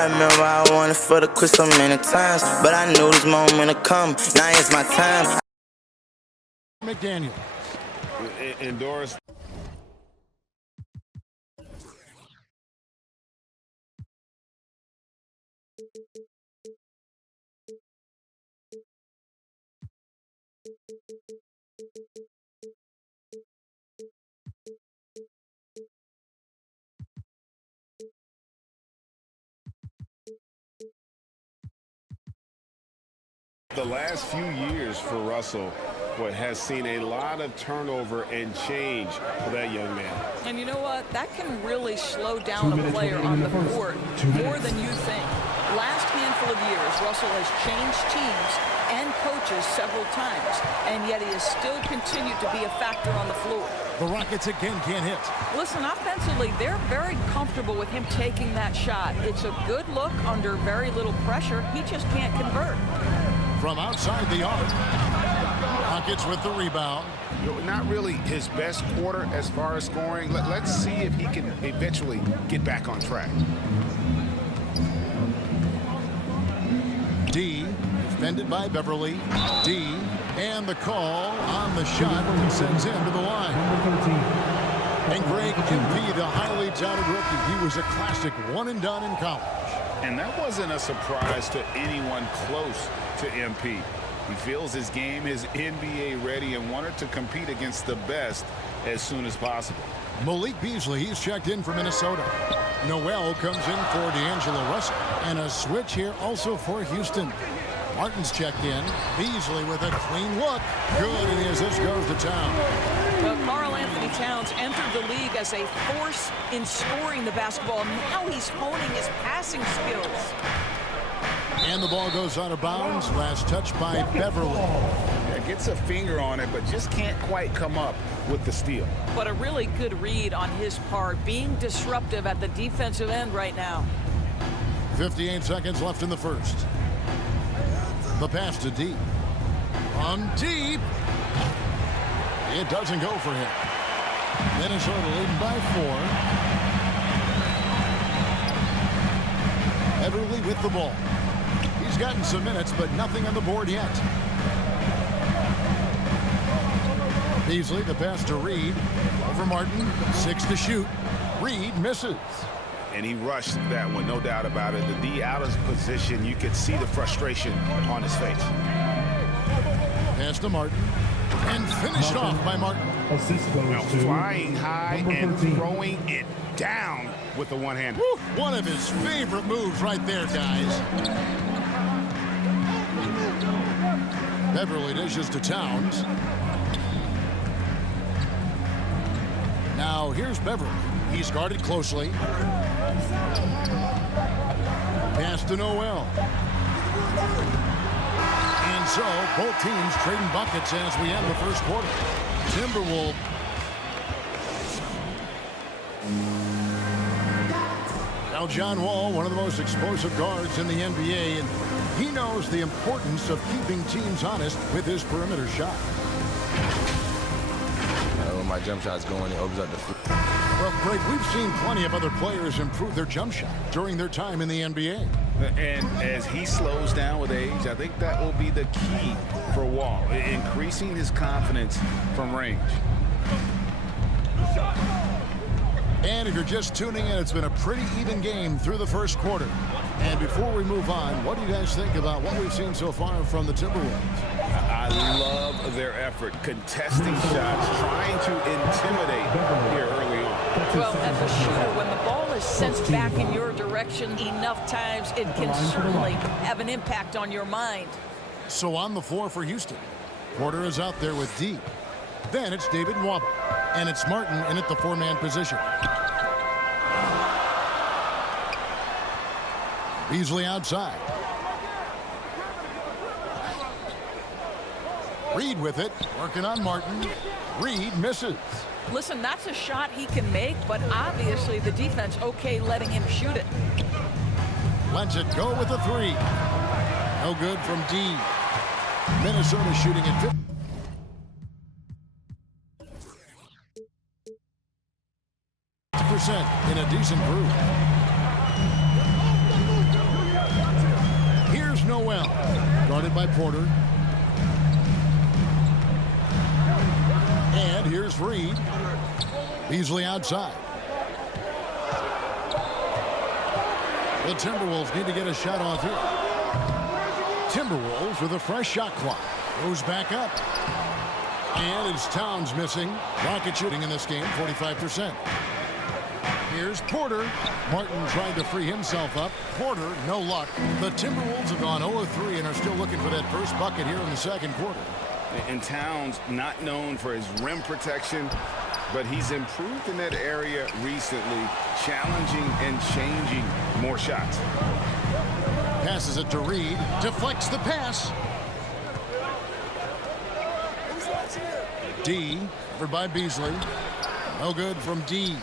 I remember I wanted for the quit so many times, but I knew this moment would come. Now it's my time. McDaniel. Endorse. The last few years for Russell has seen a lot of turnover and change for that young man. And you know what? That can really slow down a player on the court more than you think. Last handful of years, Russell has changed teams and coaches several times, and yet he has still continued to be a factor on the floor. The Rockets again can't hit. Listen, offensively, they're very comfortable with him taking that shot. It's a good look under very little pressure. He just can't convert. From outside the arc, Rockets with the rebound. Not really his best quarter as far as scoring. Let's see if he can eventually get back on track. D, defended by Beverly. D, and the call on the shot sends him to the line. And Greg MP, the highly touted rookie, he was a classic one and done in college. And that wasn't a surprise to anyone close to MP. He feels his game is NBA ready and wanted to compete against the best as soon as possible. Malik Beasley, he's checked in for Minnesota. Noel comes in for D'Angelo Russell. And a switch here also for Houston. Martin's checked in. Beasley with a clean look. Good, and as this goes to town. Well, Karl Anthony Towns entered the league as a force in scoring the basketball. Now he's honing his passing skills. And the ball goes out of bounds. Last touch by Beverly. Yeah, gets a finger on it, but just can't quite come up with the steal. But a really good read on his part, being disruptive at the defensive end right now. 58 seconds left in the first. The pass to deep. On deep. It doesn't go for him. Minnesota leading by 4. Beverly with the ball. He's gotten some minutes, but nothing on the board yet. Beasley, the pass to Reed. Over Martin. 6 to shoot. Reed misses. And he rushed that one, no doubt about it. The D out of position, you could see the frustration on his face. Pass to Martin. And finished off by Martin. Now flying high and throwing it down with the one-hand. One of his favorite moves right there, guys. Beverly dishes to Towns. Now here's Beverly. He's guarded closely. Pass to Noel. And so both teams trading buckets as we end the first quarter. Timberwolves. Now John Wall, one of the most explosive guards in the NBA, and he knows the importance of keeping teams honest with his perimeter shot. When my jump shot's going, it opens up the floor. Well, Greg, we've seen plenty of other players improve their jump shot during their time in the NBA. And as he slows down with age, I think that will be the key for Wall, increasing his confidence from range. And if you're just tuning in, it's been a pretty even game through the first quarter. And before we move on, what do you guys think about what we've seen so far from the Timberwolves? I love their effort, contesting shots, trying to intimidate here early on. Well, as a shooter, when the ball is sent back in your direction enough times, it can certainly have an impact on your mind. So on the floor for Houston, Porter is out there with D. Then it's David Nwaba, and it's Martin in at the four-man position. Beasley outside. Reed with it, working on Martin. Reed misses. Listen, that's a shot he can make, but obviously the defense okay letting him shoot it. Lets it go with a three. No good from D. Minnesota shooting at 50% in a decent groove. Guarded by Porter. And here's Reed. Beasley outside. The Timberwolves need to get a shot off here. Timberwolves with a fresh shot clock. Goes back up. And it's Towns missing. Rocket shooting in this game, 45%. Here's Porter. Martin trying to free himself up. Porter, no luck. The Timberwolves have gone 0-3 and are still looking for that first bucket here in the second quarter. And Towns, not known for his rim protection, but he's improved in that area recently, challenging and changing more shots. Passes it to Reed. Deflects the pass. D, covered by Beasley. No good from D.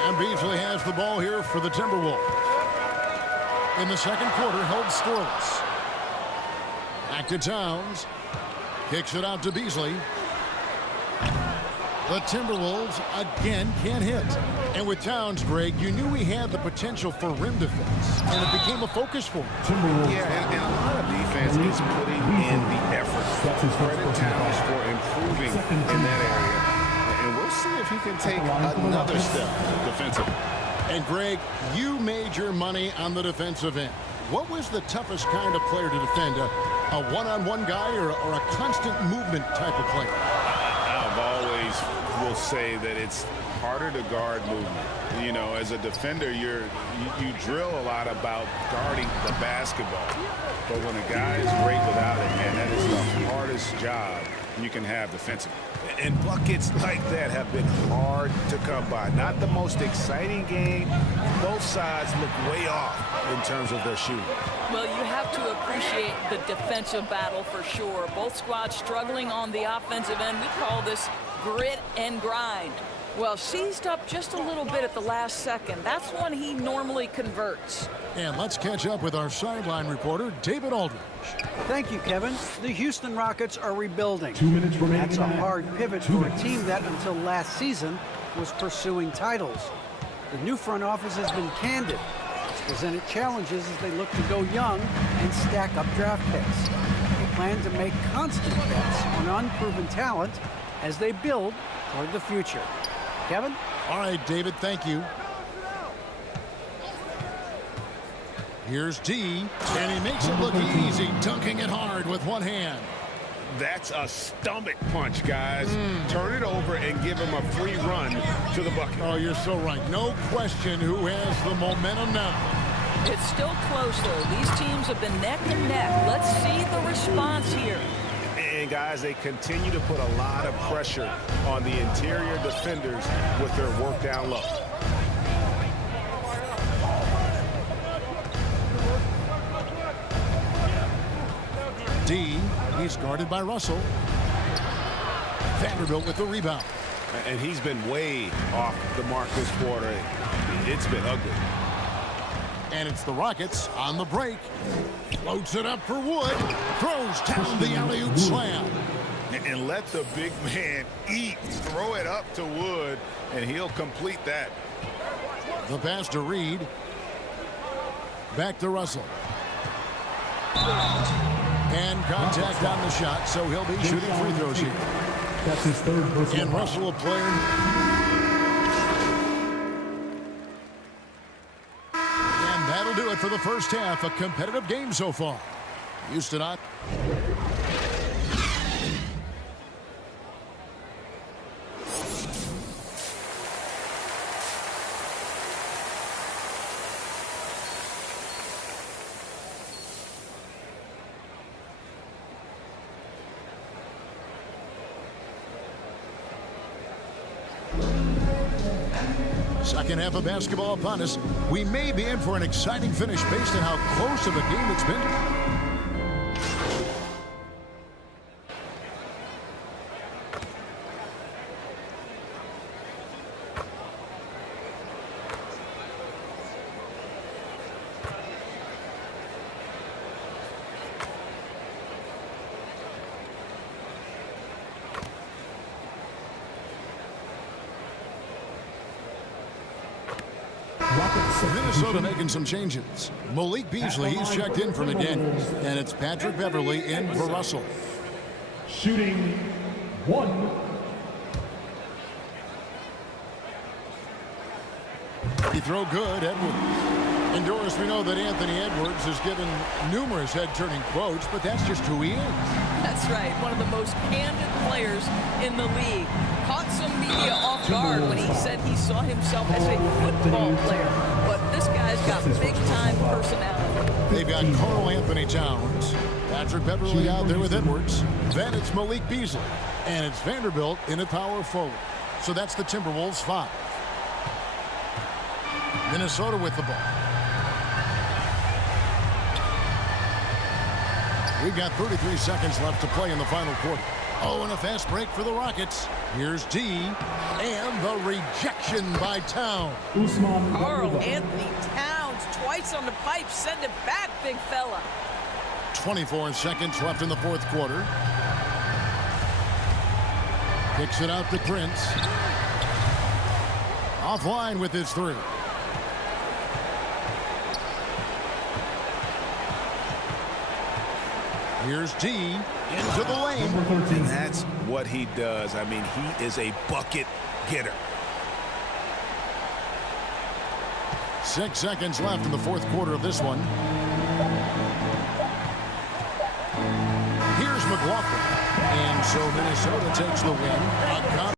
And Beasley has the ball here for the Timberwolves. In the second quarter, held scoreless. Back to Towns. Kicks it out to Beasley. The Timberwolves again can't hit. And with Towns, Greg, you knew he had the potential for rim defense, and it became a focus for him. Yeah, and a lot of defense is putting in the effort. Credit Towns for improving in that area. And we'll see if he can take another step defensively. And Greg, you made your money on the defensive end. What was the toughest kind of player to defend? A one-on-one guy or a constant movement type of player? I've always will say that it's harder to guard movement. You know, as a defender, you drill a lot about guarding the basketball. But when a guy is great without it, man, that is the hardest job you can have defensively. And buckets like that have been hard to come by. Not the most exciting game. Both sides look way off in terms of their shooting. Well, you have to appreciate the defensive battle for sure. Both squads struggling on the offensive end. We call this grit and grind. Well, seized up just a little bit at the last second. That's when he normally converts. And let's catch up with our sideline reporter, David Aldridge. Thank you, Kevin. The Houston Rockets are rebuilding. 2 minutes remaining. That's a hard pivot for a team that, until last season, was pursuing titles. The new front office has been candid. It's presented challenges as they look to go young and stack up draft picks. They plan to make constant bets on unproven talent as they build toward the future. Kevin? All right, David, thank you. Here's D, and he makes it look easy, dunking it hard with one hand. That's a stomach punch, guys. Turn it over and give him a free run to the bucket. Oh, you're so right. No question who has the momentum now. It's still close, though. These teams have been neck and neck. Let's see the response here. And, guys, they continue to put a lot of pressure on the interior defenders with their work down low. D, he's guarded by Russell. Vanderbilt with the rebound. And he's been way off the mark this quarter. It's been ugly. And it's the Rockets on the break. Floats it up for Wood. Throws down the alley-oop slam. And let the big man eat. Throw it up to Wood, and he'll complete that. The pass to Reed. Back to Russell. And contact on the shot, so he'll be shooting free throws here. That's his third personal. And Russell will play. And that'll do it for the first half. A competitive game so far. Houston on. Second half of basketball upon us. We may be in for an exciting finish based on how close of a game it's been. Rockets Minnesota making some changes. Malik Beasley, he's checked in for McDaniels. And it's Patrick Beverley in for Russell. Shooting 1. He throw good, Edwards. And Doris, we know that Anthony Edwards has given numerous head-turning quotes, but that's just who he is. That's right. One of the most candid players in the league. Caught some media off guard when he said he saw himself as a football player. But this guy's got big-time personality. They've got Carl Anthony Towns, Patrick Beverley out there with Edwards. Then it's Malik Beasley. And it's Vanderbilt in at power forward. So that's the Timberwolves 5. Minnesota with the ball. We've got 33 seconds left to play in the final quarter. Oh, and a fast break for the Rockets. Here's D. And the rejection by Towns. Carl Anthony Towns twice on the pipe. Send it back, big fella. 24 seconds left in the fourth quarter. Kicks it out to Prince. Offline with his 3. Here's D into the lane. And that's what he does. I mean, he is a bucket getter. 6 seconds left in the fourth quarter of this one. Here's McLaughlin. And so Minnesota takes the win.